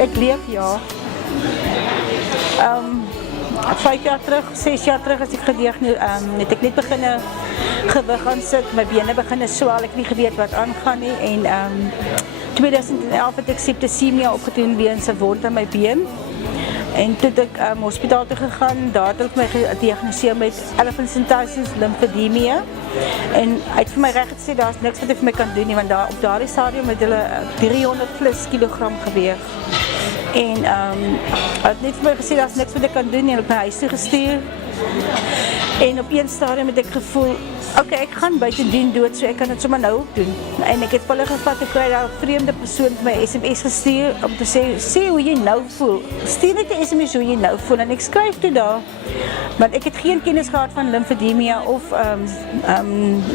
Ek leef, ja. 5 jaar terug, 6 jaar terug as ek het ek net begin gewig aan sit, my bene begin swaal, ek nie geweet wat aangaan nie, en 2011 het ek septisemia opgedoen weens 'n wond aan my been, en toe het ek hospitaal toe gegaan, daar het hulle my gediagnoseer met elephantiasis lymphedemie, en hy het vir my reg gesê, daar is niks wat ek vir my kan doen nie, want op daardie stadium het hulle 300 plus kilogram geweeg. En hy het net vir my gesê, daar is niks wat ek kan doen nie, en op my huis toe gestuur. En op een stadium het ek gevoel, oké, ek gaan buiten doen dood, so ek kan het sommer nou ook doen. En ek het vir hulle gevat, ek kry daar 'n vreemde persoon vir my SMS gestuur, om te sê hoe jy nou voel. Stuur net 'n SMS hoe jy nou voel, en ek skryf toe daar, want ek het geen kennis gehad van lymphedemie of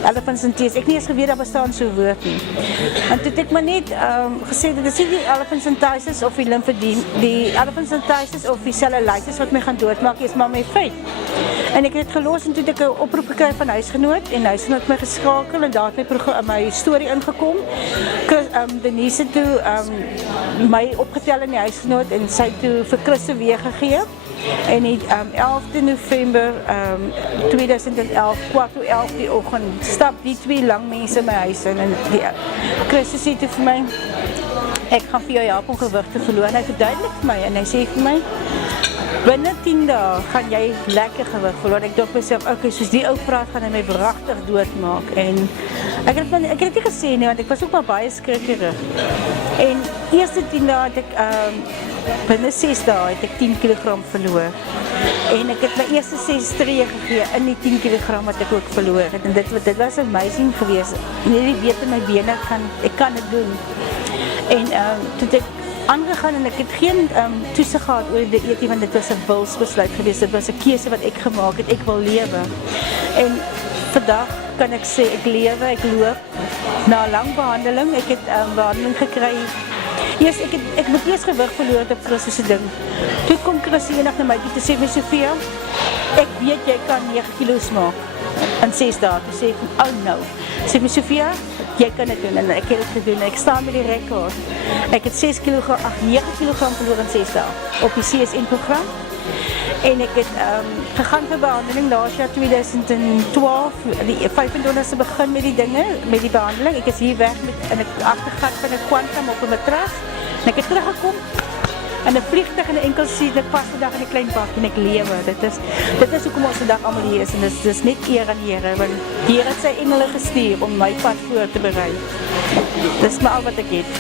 elephantiasis. Ek nie eens geweet daar bestaan so 'n woord nie. En toe het ek maar net gesê, dit is nie die elephantiasis of die lymphedemie, die elephantiasis of die cellulitis wat my gaan doodmaak, is maar my feit. En ek het dit gelos, en toe het ek 'n oproep gekry van huisgenoot, en huisgenoot het my geskakel, en daar het my storie ingekom. Denise het toe my opgetel in die huisgenoot, en sy het toe vir Chris se weeg gegee. En die 11de November 2011, 11:15 die oggend, stap die twee lang mense in my huis in, en Chris sê toe vir my, ek gaan vir jou help om gewig te verloor, en hy verduidelik vir my, en hy sê vir my, binne 10 dae gaan jy lekker gewig verloor. Ek dink myself, okay, soos die ou praat, gaan hy my wragtig doodmaak. En ek het dit nie gesê nie, want ek was ook maar baie skrikkerig. En eerste 10 dae het ek, binne 6 dae het ek 10 kg verloor. En ek het my eerste 6 stree gegee in die 10 kg wat ek ook verloor het. En dit was amazing geweest. Nie weet in my bene, ek kan dit doen. En toe het ek aangegaan, en ek het geen toesig gehad oor die dieet, want dit was 'n wilsbesluit geweest, dit was 'n keuse wat ek gemaak het, ek wil lewe. En vandag kan ek sê, ek lewe, ek loop, na 'n lang behandeling, ek het behandeling gekry. Ek moet eers gewig verloor het op Chris se ding. Toe kom Chris eendag na my toe te sê, Sofia, ek weet jy kan 9 kilos maak in 6 dae. Toe sê ek, oh no. Sê my Sofia, jy kan dit doen, en ek het dit gedoen, ek staan met die rekord. Ek het 9 kg verloor in 6 dae op die CSN-program, en ek het gegaan vir behandeling laas jaar 2012, die 25e begin met die dinge, met die behandeling. Ek is hier weg in 'n agtergat van 'n Quantum op 'n matras, en ek het teruggekom in 'n vliegtuig in 'n enkel seat, ek pas vandag in 'n klein bakkie, en ek lewe. Dit is hoekom ons vandag almal hier is, en dit is net eer aan die Here, want die Here het sy engele gestuur om my pad voor te berei. Dis maar al wat ek het.